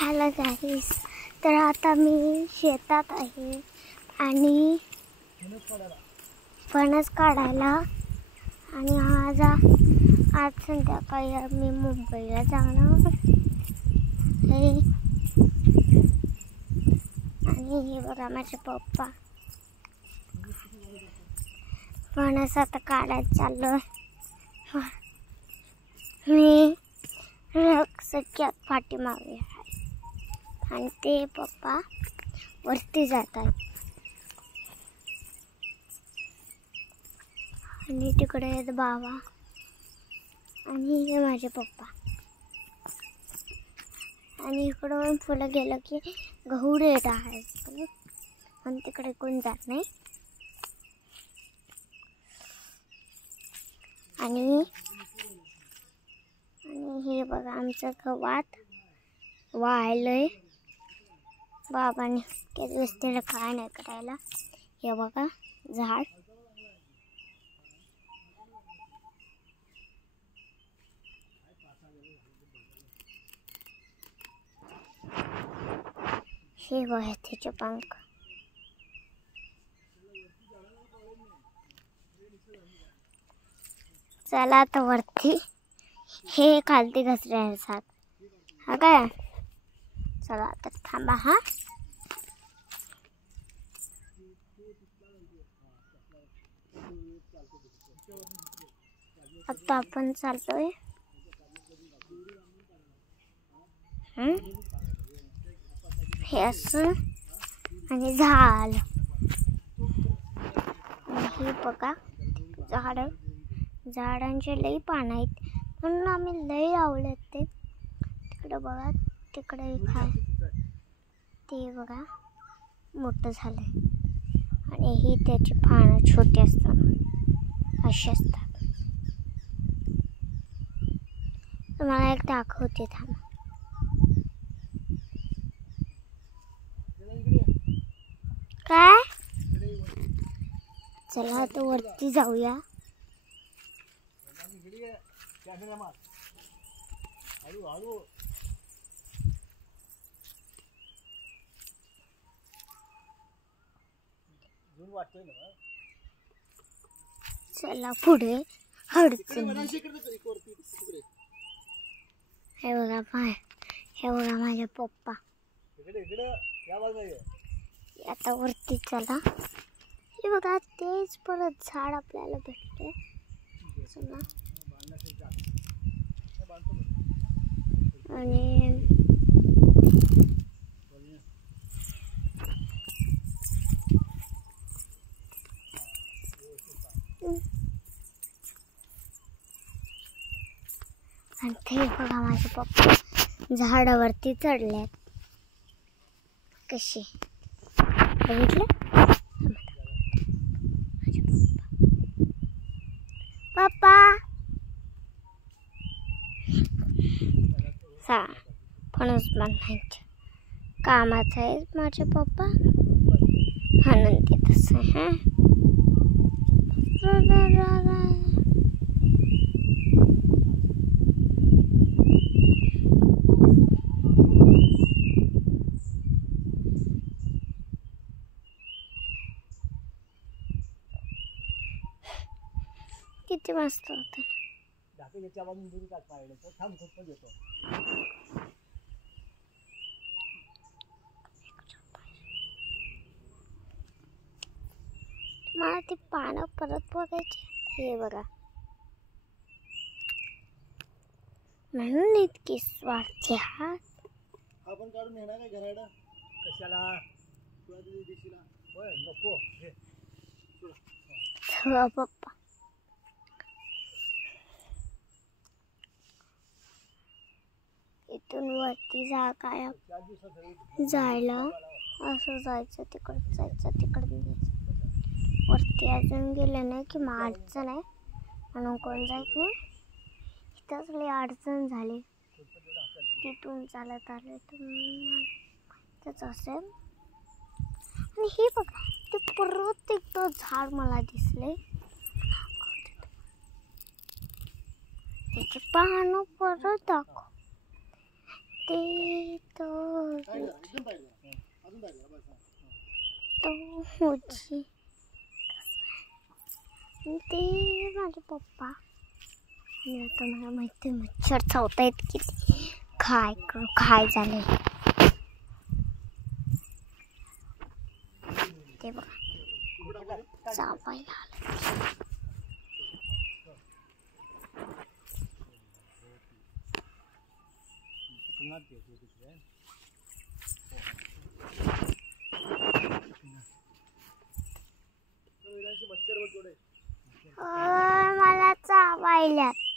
Hello गाईस, तर आता मी शेतात आहे आणि फणस काढायला आणि आज संध्याकाळी मी मुंबईला जाणार आहे आणि हे बघा माझे पप्पा फणस आता काढायला चाललोय. मी सगळ्यात पाठीमागे आहे आणि ते पप्पा वरती जात आहेत आणि तिकडे आहेत बाबा आणि हे माझे पप्पा. आणि इकडून पुढे गेलं की गहू रेट आहे आणि तिकडे कोण जात नाही. आणि हे बघा आमचं गव्हात वाळलंय. बाबाने त्या दिवस त्याला काय नाही करायला. हे बघा झाड. हे बघा त्याचे पंख. चला आता वरती. हे खालती घसऱ्यासात हा काय. चला आता थांबा हा. आता आपण चालतोय. हे असं आणि झाड. हे बघा झाडांचे लई पान आहेत म्हणून आम्ही लई लावले ते. तिकडे बघा तिकडे ते बघा मोठं झालंय आणि ही त्याची पानं छोटी असतात अशी असतात. तुम्हाला एक दाखवते थांबा. काय चला आता वरती जाऊया. चला पुढे अडचण. हे बघा माझे पप्पा. आता वरती चला. हे बघा तेच परत झाड आपल्याला भेटते. चला आणि ते बघा माझे पप्पा झाडावरती चढल्यात कशी. बघितलं पप्पा. फणस बांधायच्या कामाचं आहे माझे पप्पा म्हणून ते तसं आहे. किती मस्त होतं. मला ती पानं परत बघायची. हे बघा म्हणून इतकी स्वार्थी आहात. आपण काढून नेणार काय घराडा कशाला तुला दिली दिशीला होय नको घे तुला पप्पा. इथून वरती जायला असं जायचं तिकडं जायचं तिकडं जायचं. वरती अजून गेले नाही की मग अडचण आहे म्हणून कोण जायच नाही. इथंच लई अडचण झाली. तिथून चालत आले तर असेल. आणि हे बघा ते परत एक झाड मला दिसले. त्याचे पानं परत दाखव. ते तर काय करा एकदम टाईट करा अजून टाईट करा बस होची ते माझे पप्पा आणि आता मला माहिती मच्छर चावतायत किती खाय झाले ते बघा चावायला आलं मच्छर बघ थोडे मला चावायल्यात